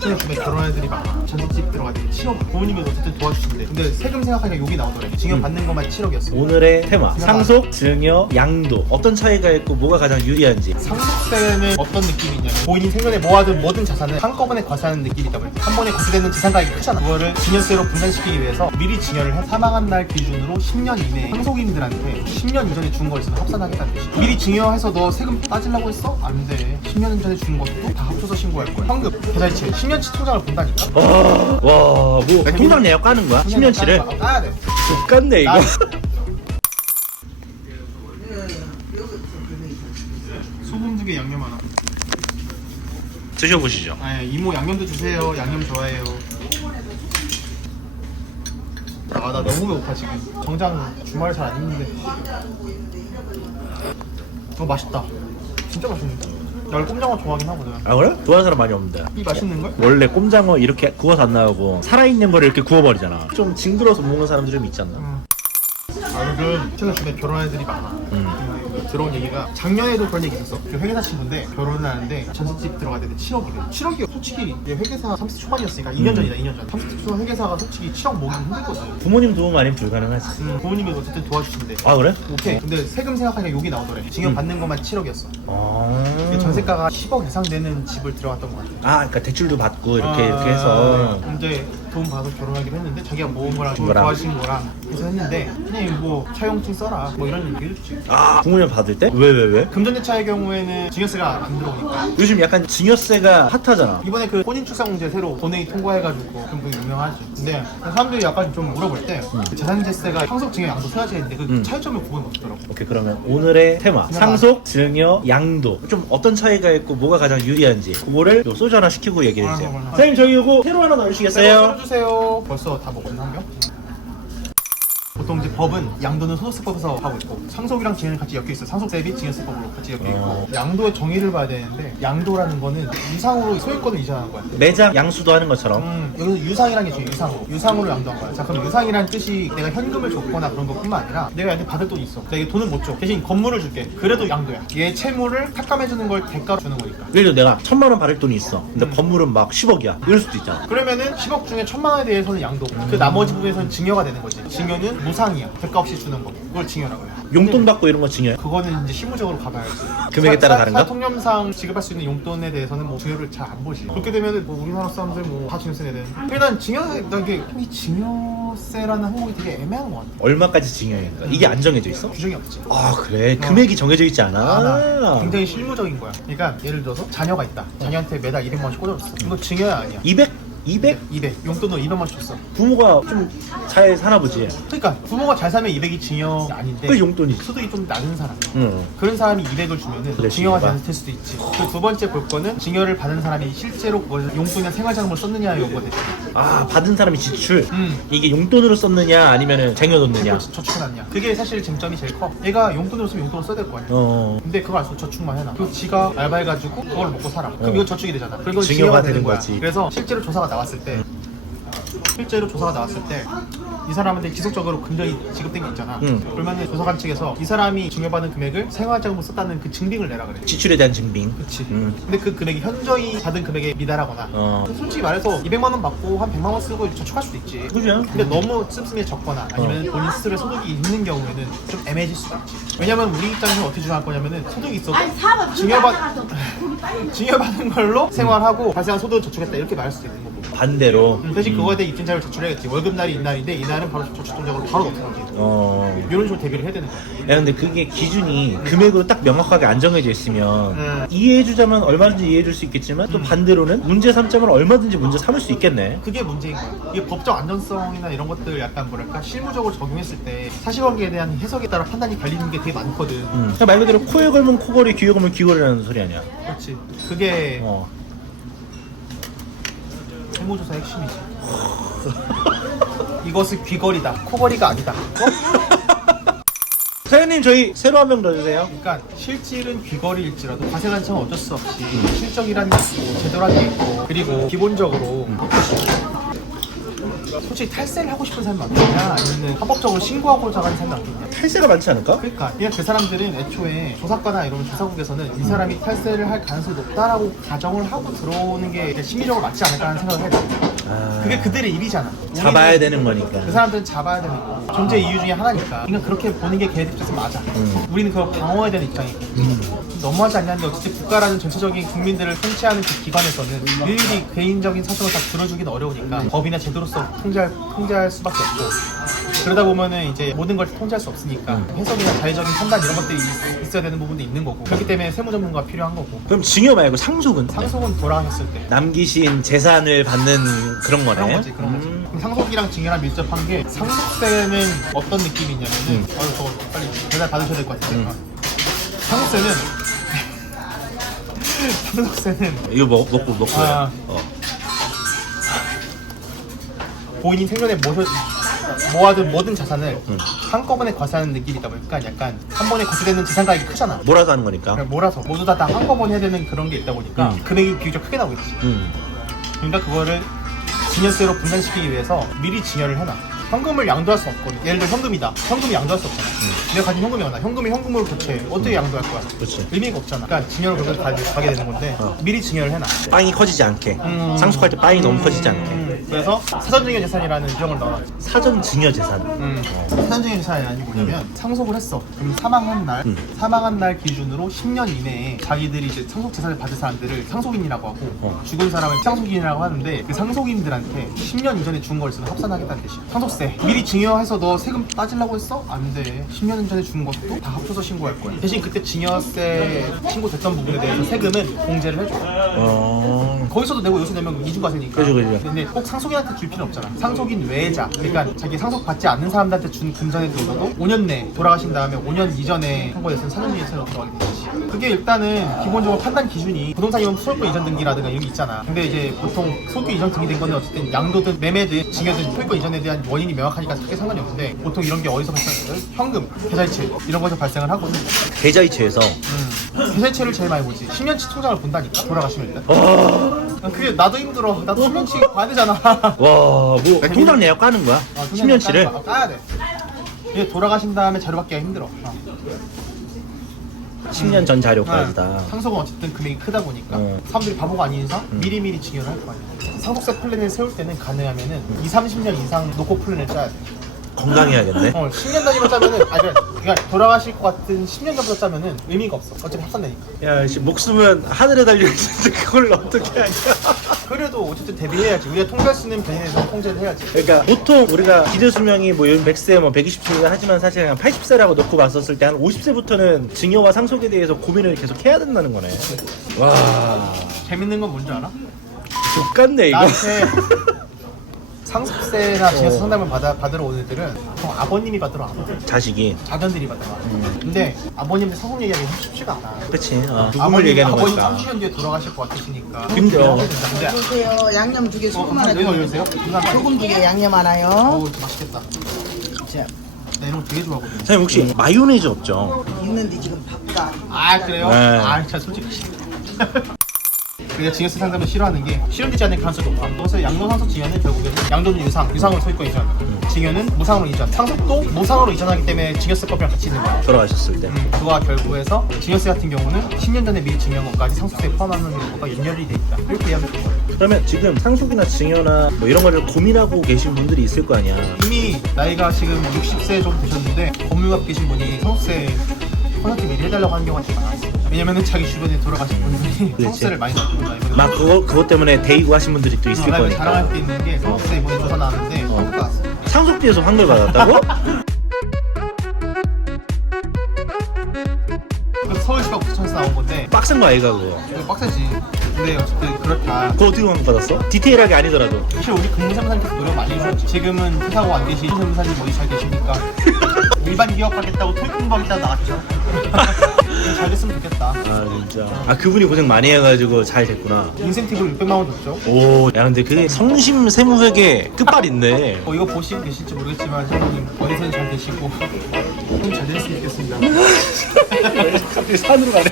최근 주변에 결혼 애들이 많아. 전셋집 들어가는데 7억. 부모님이 어쨌든 도와주신대. 근데 세금 생각하니까 욕이 나오더래. 징역 받는 것만 7억이었어. 오늘의 테마 상속, 증여, 양도 어떤 차이가 있고 뭐가 가장 유리한지. 상속세는 어떤 느낌이냐면 본인이 생전에 모아둔 모든 자산을 한꺼번에 과세하는 느낌이다 보니까 한 번에 과세되는 재산가액이 크잖아. 그거를 증여세로 분산시키기 위해서 미리 증여를 해 사망한 날 기준으로 10년 이내에 상속인들한테 10년 이전에 준 거 있으면 합산하겠다는 뜻이. 미리 증여해서 너 세금 따지려고 했어? 안 돼. 10년 전에 준 것도 다 합쳐서 신고할 거야. 현금, 계좌이체 10년치 통장을 본다니까. 와, 뭐 통장 내역 까는 거야? 10년치를? 따야 돼. 깠네 이거. 소금 2개 양념 하나. 드셔보시죠. 아, 이모 양념도 주세요. 양념 좋아해요. 아, 나 너무 배고파 지금. 정장 주말에 잘 안 입는데. 맛있다. 진짜 맛있는데. 나 원래 꼼장어 좋아하긴 하거든. 아 그래? 좋아하는 사람 많이 없는데. 이 맛있는 걸? 원래 꼼장어 이렇게 구워서 안 나오고 살아있는 거를 이렇게 구워버리잖아. 좀 징그러서 먹는 사람들이 좀 있지 않나? 아, 요즘 최근 주변에 결혼 애들이 많아. 들어온 얘기가 작년에도 그런 얘기 있었어. 그 회계사 친구인데 결혼을 하는데 전셋집 들어가야 되는데 7억이래. 7억이 솔직히 얘 회계사 30대 초반이었으니까 2년 전이다. 2년 전. 30대 초반 회계사가 솔직히 7억 모으기 힘들거든. 부모님 도움 아니면 불가능하지. 부모님이 어쨌든 도와주신대. 아 그래? 오케이. 근데 세금 생각하니까 욕이 나오더래. 징역 받는 것만 7억이었어. 아. 전세가가 10억 이상 되는 집을 들어갔던 것 같아. 아, 그러니까 대출도 받고 이렇게 해서. 근데 돈 받아서 결혼하기로 했는데 자기가 모은 거랑 거랑. 도와주신 거랑 해서 했는데 그냥 뭐 차용증 써라 뭐 이런 얘기 해줬지. 아, 부모님 받을 때? 왜? 금전대차의 경우에는 증여세가 안 들어오니까. 요즘 약간 증여세가 핫하잖아. 이번에 그 혼인출산공제 새로 본회의 통과해가지고 좀 그게 유명하지. 근데 사람들이 약간 좀 물어볼 때 그 재산제세가 상속, 증여, 양도 세 가지가 있는데 그 차이점을 구분을 못하더라고. 오케이, 그러면 오늘의 테마 상속, 증여, 양도 좀 어떤 차이가 있고 뭐가 가장 유리한지 그거를 요 소주 하나 시키고 얘기를 해주세요. 선생님 저희 요거 새로 하나 넣어주시겠어요? 주세요. 벌써 다 먹었나 한 병? 보통 이제 법은 양도는 소득세법에서 하고 있고 상속이랑 증여는 같이 엮여 있어. 상속세 및 증여세법으로 같이 엮여 있고 양도의 정의를 봐야 되는데 양도라는 거는 유상으로 소유권을 이전하는 거야. 매장 양수도 하는 것처럼. 여기서 유상이라는 게 중요해. 유상으로 양도한 거야. 자, 그럼 유상이라는 뜻이 내가 현금을 줬거나 그런 것뿐만 아니라 내가 얘한테 받을 돈이 있어. 내가 돈을 못 줘. 대신 건물을 줄게. 그래도 양도야. 얘 채무를 탁감해주는 걸 대가로 주는 거니까. 예를 들어 내가 1000만 원 받을 돈이 있어. 근데 건물은 막 10억이야. 이럴 수도 있잖아. 그러면은 10억 중에 1000만 원에 대해서는 양도. 그 나머지 부분에서는 증여가 되는 거지. 증여는 무상이야. 대가 없이 주는 거. 그걸 증여라고 해요. 용돈 받고 이런 거 증여해? 그거는 이제 실무적으로 가봐야지. 금액에 따라 다른가? 통념상 지급할 수 있는 용돈에 대해서는 뭐 증여를 잘 안 보지. 그렇게 되면은 뭐 우리나라 사람들 뭐 다 증여세 내야 되는. 일단 이 증여세라는 항목이 되게 애매한 것 같아. 얼마까지 증여해? 이게 안 정해져 있어? 규정이 없지. 아 그래? 금액이 정해져 있지 않아? 굉장히 실무적인 거야. 그러니까 예를 들어서 자녀가 있다. 자녀한테 매달 200만 원씩 꽂아줬어. 이거 증여야 아니야. 200? 200? 200. 용돈으로 200만 원씩 줬어. 부모가 좀 잘 사나 보지. 그러니까 부모가 잘 살면 200이 증여 아닌데 그 용돈이지. 소득이 좀 낮은 사람. 응. 그런 사람이 200을 주면은 그래, 증여가 증여가. 될 수도 있지. 그 두 번째 볼 거는 증여를 받은 사람이 실제로 그걸 용돈이나 생활자금으로 썼느냐 요거 대체. 아 받은 사람이 지출. 이게 용돈으로 썼느냐 아니면은 쟁여뒀느냐. 저축해놨냐. 그게 사실 쟁점이 제일 커. 얘가 용돈으로 쓰면 용돈을 써야 될 거 아니야. 근데 그걸 안 쓰고 저축만 해놔. 그 지가 알바해가지고 그걸 먹고 살아. 그럼 이거 저축이 되잖아. 그리고 증여가 되는 거야. 거지. 그래서 실제로 조사가 나왔을 때 이 사람한테 지속적으로 금전이 지급된 게 있잖아. 그러면 조사관 측에서 이 사람이 증여받은 금액을 생활자금으로 썼다는 그 증빙을 내라 그래. 지출에 대한 증빙. 그치. 근데 그 금액이 현저히 받은 금액에 미달하거나 솔직히 말해서 200만 원 받고 한 100만 원 쓰고 저축할 수도 있지. 그죠? 근데 너무 씀씀이에 적거나 아니면 본인 스스로의 소득이 있는 경우에는 좀 애매해질 수가 있지. 왜냐면 우리 입장에서 어떻게 주장할 거냐면은 소득이 있어도 증여받은 걸로 생활하고 발생한 소득을 저축했다 이렇게 말할 수도 있는 거고. 반대로. 대신 그거에 대해 입증자를 제출해야겠지. 월급날이 이날인데 이날은 바로 저축동작으로 바로 넣더라고. 이런 식으로 대비를 해야 되는 거야. 야 근데 그게 기준이 금액으로 딱 명확하게 안 정해져 있으면 이해해주자면 얼마든지 이해해줄 수 있겠지만 또 반대로는 문제 삼자면 얼마든지 문제 삼을 수 있겠네. 그게 문제인 거야. 이게 법적 안전성이나 이런 것들 약간 뭐랄까 실무적으로 적용했을 때 사실관계에 대한 해석에 따라 판단이 갈리는 게 되게 많거든. 그냥 말 그대로 코에 걸면 코걸이, 귀에 걸면 귀걸이라는 소리 아니야. 그렇지. 그게 세무조사 핵심이지. 이것은 귀걸이다. 코걸이가 아니다. 사장님 저희 새로 한 명 넣어주세요. 그러니까 실질은 귀걸이일지라도 과세관 청은 어쩔 수 없이 실적이라는 게 있고 제도라는 게 있고 그리고 기본적으로 솔직히 탈세를 하고 싶은 사람이 많겠냐? 아니면 합법적으로 신고하고자 하는 사람이 많겠냐? 탈세가 많지 않을까? 그러니까 그냥 그 사람들은 애초에 조사과나 이런 조사국에서는 이 사람이 탈세를 할 가능성이 높다라고 가정을 하고 들어오는 게 심리적으로 맞지 않을까 하는 생각을 해야 돼. 그게 그들의 일이잖아. 잡아야 되는 거니까. 그 사람들은 잡아야 되는 거고 존재 이유 중에 하나니까. 그러니까 그렇게 보는 게 걔네들 입장에서 맞아. 우리는 그걸 방어해야 되는 입장이고. 너무하지 않냐는데 어쨌든 국가라는 전체적인 국민들을 통치하는 그 기관에서는 일일이 개인적인 사정을 다 들어주기는 어려우니까 법이나 제도로서 통제할 수밖에 없고. 그러다 보면은 이제 모든 걸 통제할 수 없으니까 해석이나 자의적인 판단 이런 것들이 있어야 되는 부분도 있는 거고. 그렇기 때문에 세무 전문가가 필요한 거고. 그럼 증여 말고 상속은? 상속은 돌아가셨을 때 남기신 재산을 받는 그런 거네. 그런 거지, 그런 거지. 그럼 상속이랑 증여랑 밀접한 게 상속세는 어떤 느낌이냐면은 저거 빨리 배달 받으셔야 될 것 같아요. 상속세는 상속세는 이거 먹고 아. 어. 본인 생전에 모아둔 모든 자산을 한꺼번에 과세하는 느낌이다 보니까 약간 한 번에 과세되는 재산가액이 크잖아. 몰아서 하는 거니까. 그냥 몰아서 모두 다 한꺼번에 해야 되는 그런 게 있다 보니까 금액이 비교적 크게 나오고 있지. 그러니까 그거를 증여세로 분산시키기 위해서 미리 증여를 해놔. 현금을 양도할 수 없거든. 예를 들어 현금이다. 현금이 양도할 수 없잖아. 내가 가진 현금이 많아. 현금이 현금으로 교체해. 어떻게 양도할 거야? 그렇지. 의미가 없잖아. 그러니까 증여를 그렇게 가게 되는 건데 미리 증여를 해놔. 빵이 커지지 않게. 상속할 때 빵이 너무 커지지 않게. 그래서 사전증여 재산이라는 규정을 넣어놨지. 사전 증여 재산. 사전증여 재산이 아니고 뭐냐면 상속을 했어. 그럼 사망한 날 기준으로 10년 이내에 자기들이 이제 상속 재산을 받은 사람들을 상속인이라고 하고 죽은 사람을 상속인이라고 하는데 그 상속인들한테 10년 이전에 죽은 걸 있으면 합산하겠다는 뜻이야. 상속세 미리 증여해서 너 세금 따지려고 했어? 안 돼. 10년 전에 죽은 것도 다 합쳐서 신고할 거야. 대신 그때 증여세 신고됐던 부분에 대해서 세금은 공제를 해줘. 거기서도 내고 여기서 내면 이중과세니까. 그죠. 근데 꼭 상속인한테 줄 필요는 없잖아. 상속인 외자, 그러니까 자기 상속받지 않는 사람들한테 준 금전에 대해서도 5년 내 돌아가신 다음에 5년 이전에 선고됐으면 사전증여세로 들어가게 되지. 그게 일단은 기본적으로 판단 기준이 부동산이면 소유권 이전 등기라든가 이런 게 있잖아. 근데 이제 보통 소유권 이전 등기된 거는 어쨌든 양도든 매매든 증여든 소유권 이전에 대한 원인이 명확하니까 크게 상관이 없는데 보통 이런 게 어디서 발생해요? 현금, 계좌이체 이런 거에서 발생을 하거든. 계좌이체에서. 계좌이체를 제일 많이 보지. 10년치 통장을 본다니까 돌아가시면 일단. 그게 나도 힘들어. 나도 10년치 봐야 되잖아. 와, 뭐 통장 내역 까는 거야? 10년치를? 까야 돼. 이게 돌아가신 다음에 자료 받기가 힘들어. 10년 전 자료까지다. 상속은 어쨌든 금액이 크다 보니까 사람들이 바보가 아닌 이상 미리미리 증여를 할 거 아니야. 상속세 플랜을 세울 때는 가능하면은 20-30년 이상 놓고 플랜을 짜야 돼. 건강해야겠네. 10년 단위로 짜면은 그러니까 돌아가실 것 같은 10년 전부터 짜면은 의미가 없어. 어차피 합산되니까. 야, 목숨은 하늘에 달려있는데 그걸 어떻게 하냐. 그래도 어쨌든 대비해야지. 우리가 통제할 수 있는 변인에서 통제를 해야지. 그러니까 보통 우리가 기대 수명이 뭐 100세, 뭐 120세 하지만 사실 그냥 80세라고 놓고 봤었을 때 한 50세부터는 증여와 상속에 대해서 고민을 계속 해야 된다는 거네. 와, 재밌는 건 뭔지 알아? 족같네 이거. 나한테 상속세나 증여세 상담을 받으러 오는 애들은 보통 아버님이 받으러 안 와. 자식이. 자녀들이 받으러 와. 근데 아버님들 상속 얘기하기 쉽지가 않아. 그치. 누구를 얘기하는 아버님 거니까. 30년 뒤에 돌아가실 것 같으시니까 힘들어. 안녕하세요. 양념 2개, 소금 하나 여기 더. 올려주세요. 소금 2개, 양념 하나요. 어우 맛있겠다. 자, 나 이런 거 되게 좋아하거든요. 선생님 혹시 마요네즈 없죠? 있는데 지금 밥가. 아 그래요? 네. 아 진짜 솔직히 그냥 증여세 상담을 싫어하는 게 실현되지 않는 가능성이 높아. 그래서 양도상속 증여는 결국에는 양도는 유상으로 소유권 이전, 증여는 무상으로 이전, 상속도 무상으로 이전하기 때문에 증여세법이랑 같이 있는 거야. 돌아가셨을 때. 그거와 결부해서 증여세 같은 경우는 10년 전에 미리 증여한 것까지 상속세에 포함하는 것과 연결이 돼 있다. 이렇게 이해하면 돼요. 그러면 지금 상속이나 증여나 뭐 이런 거를 고민하고 계신 분들이 있을 거 아니야. 이미 나이가 지금 60세 정도 되셨는데 건물 갖고 계신 분이 상속세 퍼센트 미리 해달라고 하는 경우가 되게 많았어요. 왜냐면은 자기 주변에 돌아가신 분들이 상속세를 많이 냈구나. 막 그것 때문에 대이고 하신 분들이 또 있을 자랑할 거니까. 수 있는 게 상속세 이번에 조사 나왔는데 한국 나왔어. 상속비에서 환불 받았다고? 그 서울시가 9천에서 나온 건데 빡센 거 아이가 그거. 이거 빡세지. 근데 어쨌든 그렇다. 그거 어떻게 환불 받았어? 디테일하게 아니더라도. 사실 우리 근무사무사님께서 노력 많이 해주셨지. 지금은 회사고 안 계신 근무사님 어디 잘 계십니까? 일반 기업 하겠다고 토익 공부하겠다고 나갔죠. 잘 됐으면 좋겠다. 아 진짜. 아 그분이 고생 많이 해가지고 잘 됐구나. 인센티브를 600만 원 줬죠. 오, 야 근데 그게 성심 세무회계 끝발 있네. 이거 보시고 계실지 모르겠지만 선생님 어디서든 잘 되시고 좀 잘 됐으면 좋겠습니다. 갑자기 산으로 가네.